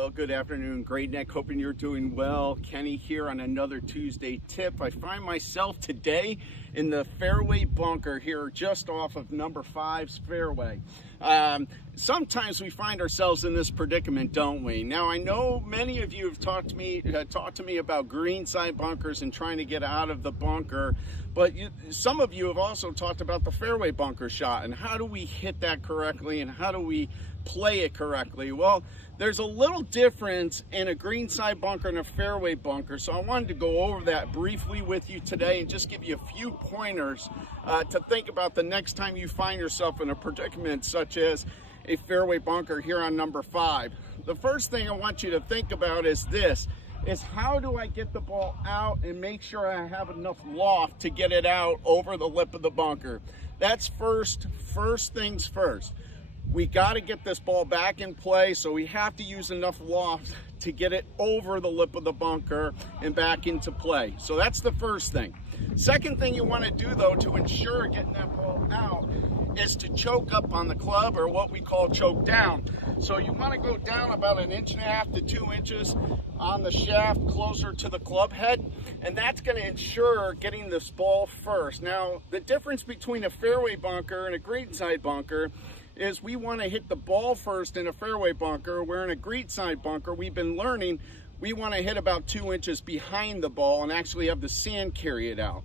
Well, good afternoon, Great Neck. Hoping you're doing well. Kenny here on another Tuesday tip. I find myself today in the fairway bunker here just off of number 5's fairway. Sometimes we find ourselves in this predicament, don't we? Now, I know many of you have talked to me about greenside bunkers and trying to get out of the bunker, but some of you have also talked about the fairway bunker shot and how do we hit that correctly and how do we play it correctly. Well, there's a little difference in a greenside bunker and a fairway bunker, so I wanted to go over that briefly with you today and just give you a few pointers to think about the next time you find yourself in a predicament such as a fairway bunker here on number 5. The first thing I want you to think about is this, is how do I get the ball out and make sure I have enough loft to get it out over the lip of the bunker. That's first things first. We got to get this ball back in play, so we have to use enough loft to get it over the lip of the bunker and back into play. So that's the first thing. Second thing you want to do, though, to ensure getting that ball out is to choke up on the club, or what we call choke down. So you want to go down about 1.5 to 2 inches on the shaft closer to the club head, and that's going to ensure getting this ball first. Now, the difference between a fairway bunker and a greenside bunker is we want to hit the ball first in a fairway bunker, where in a greenside bunker we've been learning we want to hit about 2 inches behind the ball and actually have the sand carry it out.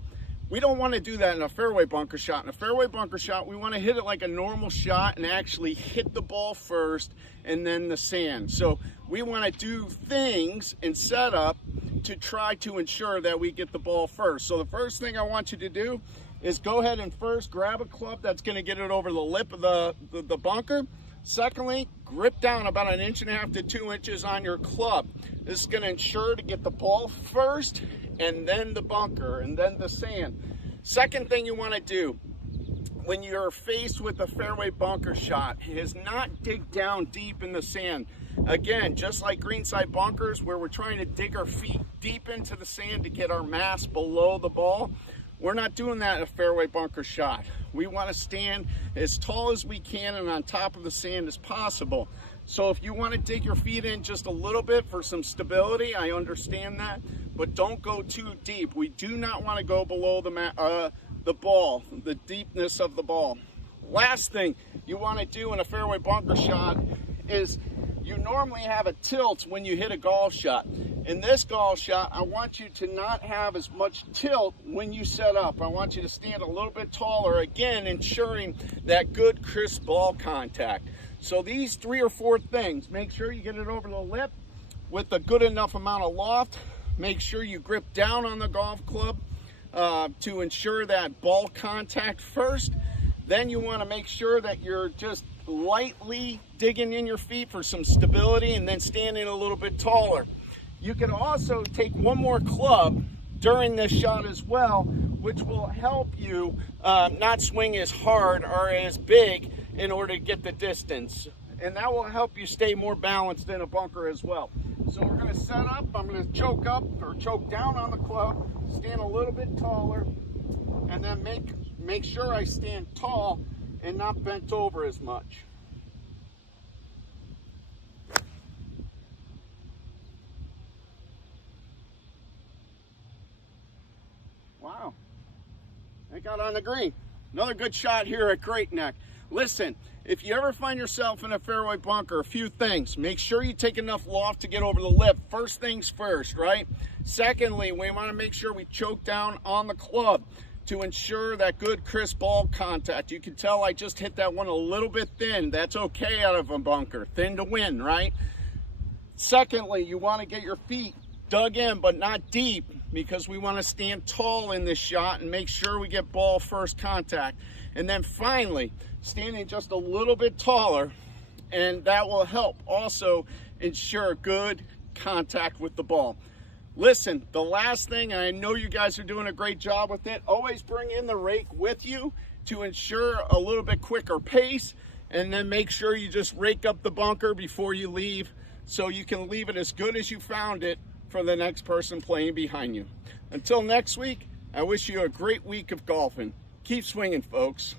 We don't want to do that in a fairway bunker shot. In a fairway bunker shot, we want to hit it like a normal shot and actually hit the ball first and then the sand. So we want to do things and set up to try to ensure that we get the ball first. So the first thing I want you to do is go ahead and first grab a club that's going to get it over the lip of the bunker. Secondly, grip down about 1.5 to 2 inches on your club. This is going to ensure to get the ball first and then the bunker and then the sand. Second thing you want to do when you're faced with a fairway bunker shot is not dig down deep in the sand. Again, just like greenside bunkers where we're trying to dig our feet deep into the sand to get our mass below the ball, we're not doing that in a fairway bunker shot. We want to stand as tall as we can and on top of the sand as possible. So if you want to dig your feet in just a little bit for some stability, I understand that, but don't go too deep. We do not want to go below the ball, the deepness of the ball. Last thing you want to do in a fairway bunker shot is you normally have a tilt when you hit a golf shot. In this golf shot, I want you to not have as much tilt when you set up. I want you to stand a little bit taller, again, ensuring that good, crisp ball contact. So these 3 or 4 things, make sure you get it over the lip with a good enough amount of loft. Make sure you grip down on the golf club to ensure that ball contact first. Then you want to make sure that you're just lightly digging in your feet for some stability and then standing a little bit taller. You can also take one more club during this shot as well, which will help you not swing as hard or as big in order to get the distance. And that will help you stay more balanced in a bunker as well. So we're going to set up, I'm going to choke up or choke down on the club, stand a little bit taller, and then make sure I stand tall and not bent over as much. Wow, I got on the green. Another good shot here at Great Neck. Listen, if you ever find yourself in a fairway bunker, a few things. Make sure you take enough loft to get over the lip. First things first, right? Secondly, we want to make sure we choke down on the club to ensure that good, crisp ball contact. You can tell I just hit that one a little bit thin. That's okay out of a bunker. Thin to win, right? Secondly, you want to get your feet dug in, but not deep, because we want to stand tall in this shot and make sure we get ball first contact. And then finally, standing just a little bit taller, and that will help also ensure good contact with the ball. Listen, the last thing, and I know you guys are doing a great job with it, always bring in the rake with you to ensure a little bit quicker pace, and then make sure you just rake up the bunker before you leave so you can leave it as good as you found it for the next person playing behind you. Until next week, I wish you a great week of golfing. Keep swinging, folks.